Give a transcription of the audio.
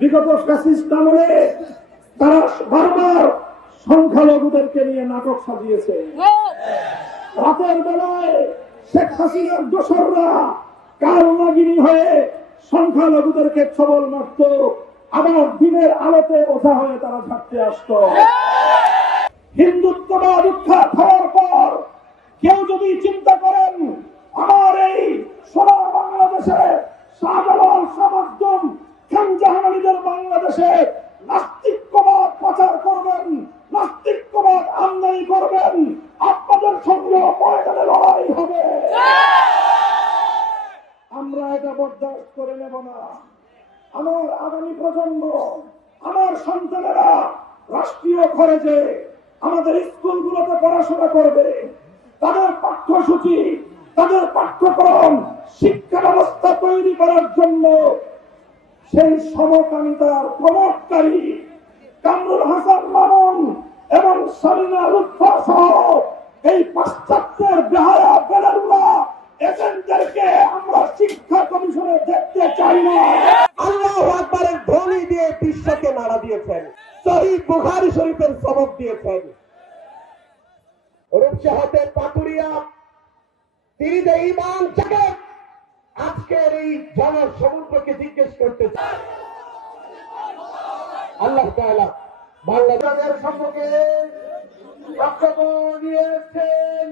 বিগত ফ্যাসিস্ট আমলে তারা বারবার সংখ্যালঘুদেরকে নিয়ে নাটক সাজিয়েছে। রাতের বেলায় শেখ হাসিনার দোসররা কাল নাগিনী হয়ে সংখ্যালঘুদেরকে ছবল মারত, আবার দিনের আলোতে ওঠা হয়ে তারা ঝাড়তে আসত। হিন্দুত্ববাদ উৎখাত হওয়ার পর কেউ যদি চিন্তা করেন আমার এই সোনার বাংলাদেশে শাহজালাল শাহমাখদুম খানজাহানিদের বাংলাদেশে নাস্তিক্যবাদ প্রচার করবেন, নাস্তিক্যবাদ আমদানি করবেন, আপনাদের সঙ্গে ময়দানে লড়াই হবে। আমরা এটা বরদাস্ত করে নেব না। আমার আগামী প্রজন্ম, আমার সন্তানেরা রাষ্ট্রীয় খরচে আমাদের স্কুলগুলোতে পড়াশোনা করবে। তাদের পাঠ্যসূচি, তাদের পাঠ্যক্রম, শিক্ষা ব্যবস্থা তৈরি করার জন্য সেই সমকামিতার প্রমোটকারী কামরুল হাসান মামুন এবং সারিনা লুৎফা সহ এই পাশ্চাত্যের বেহায়া বেলারুলা এজেন্টদেরকে আমরা শিক্ষা কমিশনে দেখতে চাই না। আল্লাহু আকবারের ধ্বনি দিয়ে বিশ্বকে নাড়া দিয়েছেন, সহিহ বুখারী শরীফের সবক দিয়েছেন। রূপসাহাতের পাতুরিয়া তিনি যে ঈমান থেকে আজকের এই জনসমুদ্রকে জিজ্ঞেস করতে চান। আল্লাহ তাআলা বাংলাদেশের সম্মুখে বক্তব্য নিয়েছেন।